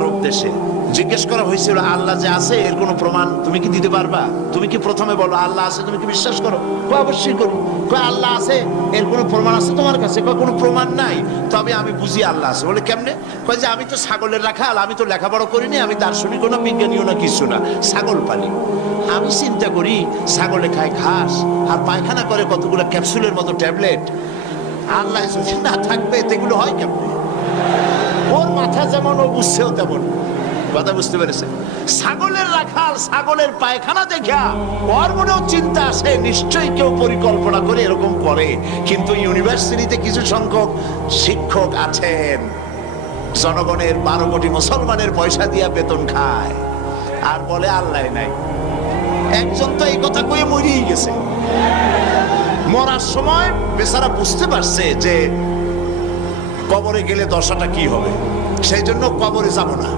আরব দেশে জিজ্ঞেস করা হয়েছিল আল্লাহ যে আছে এর কোনো প্রমাণ তুমি কি দিতে পারবা? তুমি কি প্রথমে বলো আল্লাহ আছে, তুমি কি বিশ্বাস করো? অবশ্যই করো। আল্লাহ আছে এর কোনো প্রমাণ আছে তোমার কাছে? কোনো প্রমাণ নাই, তবে আমি বুঝি আল্লাহ আছে। বলে কেমনে? যে আমি তো ছাগলের রাখাল, আমি তো লেখাপড়া করিনি, আমি দার্শনিকও না বিজ্ঞানীও না কিছু না, ছাগল পালি। আমি চিন্তা করি ছাগলে খায় ঘাস আর পায়খানা করে কতগুলো ক্যাপসুলের মতো ট্যাবলেট, আল্লাহ যদি না থাকবে এগুলো হয় কেমনে? ওর মাথা যেমন ও বুঝছেও তেমন। কথা বুঝতে পেরেছে? ছাগলের রাখাল ছাগলের পায়খানা দেখা ওর মনেও চিন্তা আসে নিশ্চয়ই কেউ পরিকল্পনা করে এরকম করে। কিন্তু ইউনিভার্সিটিতে কিছু সংখ্যক শিক্ষক আছেন জনগণের 12 কোটি মুসলমানের পয়সা দিয়া বেতন খায় আর বলে আল্লাহ নাই। একজন তো এই কথা কয়ে মরিয়ে গেছে। মরার সময় বেচারা বুঝতে পারছে যে কবরে গেলে দশাটা কি হবে, সেই জন্য কবরে যাব না।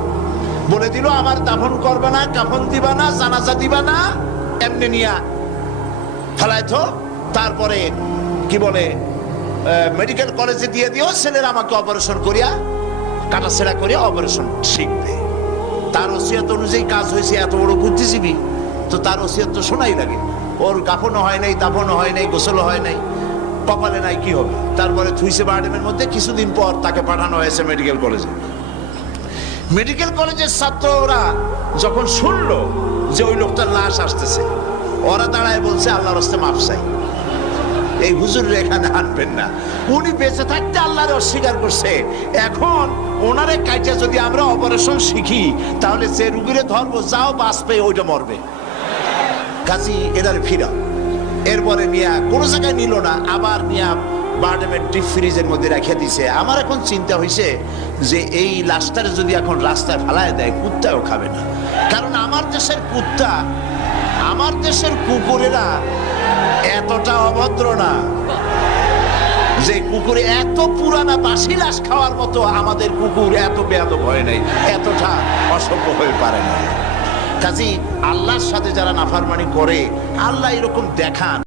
বলে দিল আমার দাফন করবে না, কাফন দিবা না, জানাজা দিবা না, এমনি নিয়া ফেলাইতো। তারপরে কি বলে মেডিকেল কলেজে দিয়ে দিও, ছেলেরা আমাকে অপারেশন করিয়া কাটাছেড়া করিয়া অপারেশন শিখবে। তার ওসিয়ত অনুযায়ী কাজ হয়েছে। এত বড় বুদ্ধিজীবী, তো তার ওসিয়ত তো শোনাই লাগে। ওর কাফনও হয় নাই, দাফনও হয় নাই, গোসলও হয় নাই, কপালে নাই, কি হবে? তারপরে থুইছে বারডেমের মধ্যে। কিছুদিন পর তাকে পাঠানো হয়েছে মেডিকেল কলেজে। মেডিকেল কলেজের ছাত্ররা যখন শুনলো যে ওই লোকটার লাশ আসতেছে, ওরা দাঁড়ায় বলছে আল্লাহর রাস্তে মাফ চাই, এই হুজুর এখানে আনবেন না। উনি বেঁচে থাকতে আল্লাহরে অস্বীকার করছে। এখন ওনারে কাইটা যদি আমরা অপারেশন শিখি তাহলে যে রুগীরে ধরবো যাও বাঁচবে ওইটা মরবে। কাজী এদারে ফিরা। এরপরে নিয়া কোনো জায়গায় নিল না, আবার নিয়া বারডেমের ডিপ ফ্রিজের মধ্যে রেখে দিছে। আমার এখন চিন্তা হয়েছে যে এই লাশটারে যদি এখন রাস্তায় ফেলায় দেয় কুত্তাও খাবে না। কারণ আমার দেশের কুত্তা, আমার দেশের কুকুরেরা এতটা অভদ্র না যে কুকুরে এত পুরানা বাসি লাশ খাওয়ার মতো আমাদের কুকুর এত বেয়াদব হয় নাই, এতটা অসভ্য হয়ে পারে না। কাজী আল্লাহর সাথে যারা নাফরমানি করে আল্লাহ এরকম দেখান।